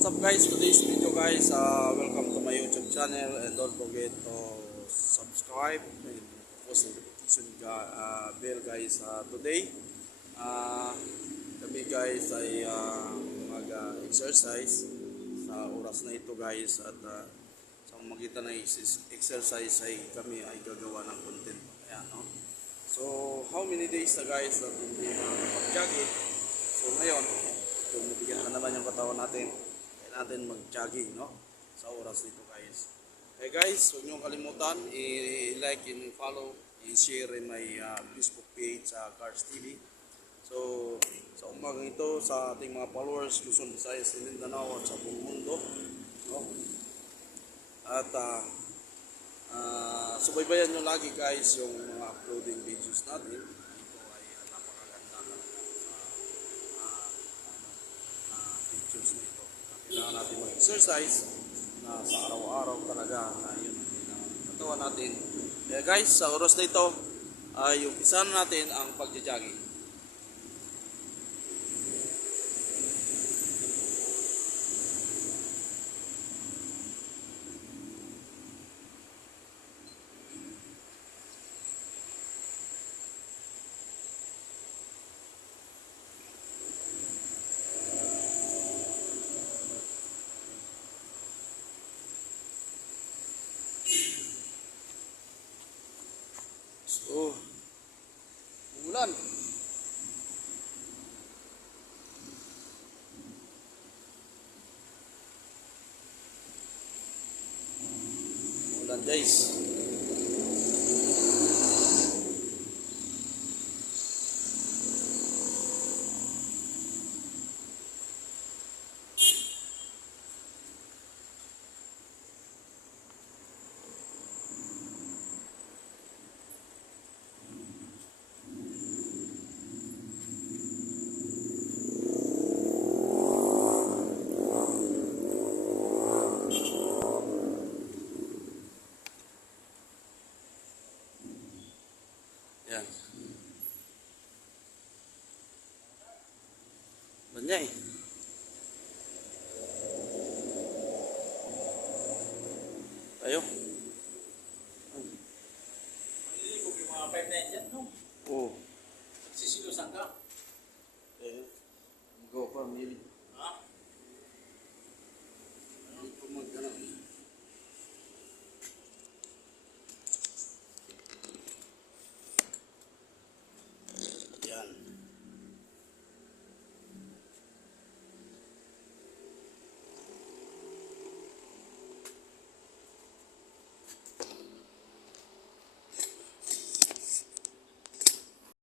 What's up guys, today's video guys, welcome to my YouTube channel and don't forget to subscribe and post notification bell guys. Today kami guys ay mag-exercise sa oras na ito guys at sa magitan ng exercise ay kami ay gagawa ng content. Ayan, no? So how many days na guys na hindi mag-jogging? So ngayon, kung nabigyan na naman yung katawan natin, natin mag-jogging, no? Sa oras nito guys. Hey guys, huwag niyo kalimutan i-like and follow, i-share my Facebook page sa Cars TV. So sa umagang ito sa ating mga followers Luzon, Visayas, Mindanao at sa buong mundo, no? At subaybayan niyo lagi guys yung mga uploading videos natin. Ito ay napakaganda sa videos nito. Kailangan natin mag-exercise na sa araw-araw talaga na yun ang kailangan katawan natin. Kaya guys, sa oras na ito ay umpisahan natin ang pagja-jogging. So, ulan. Ulan guys. Yan. Banyay. Tayo. Maliligo yung mga 5 na yan, no? Oo. Nagsisilusan ka. Go for a minute.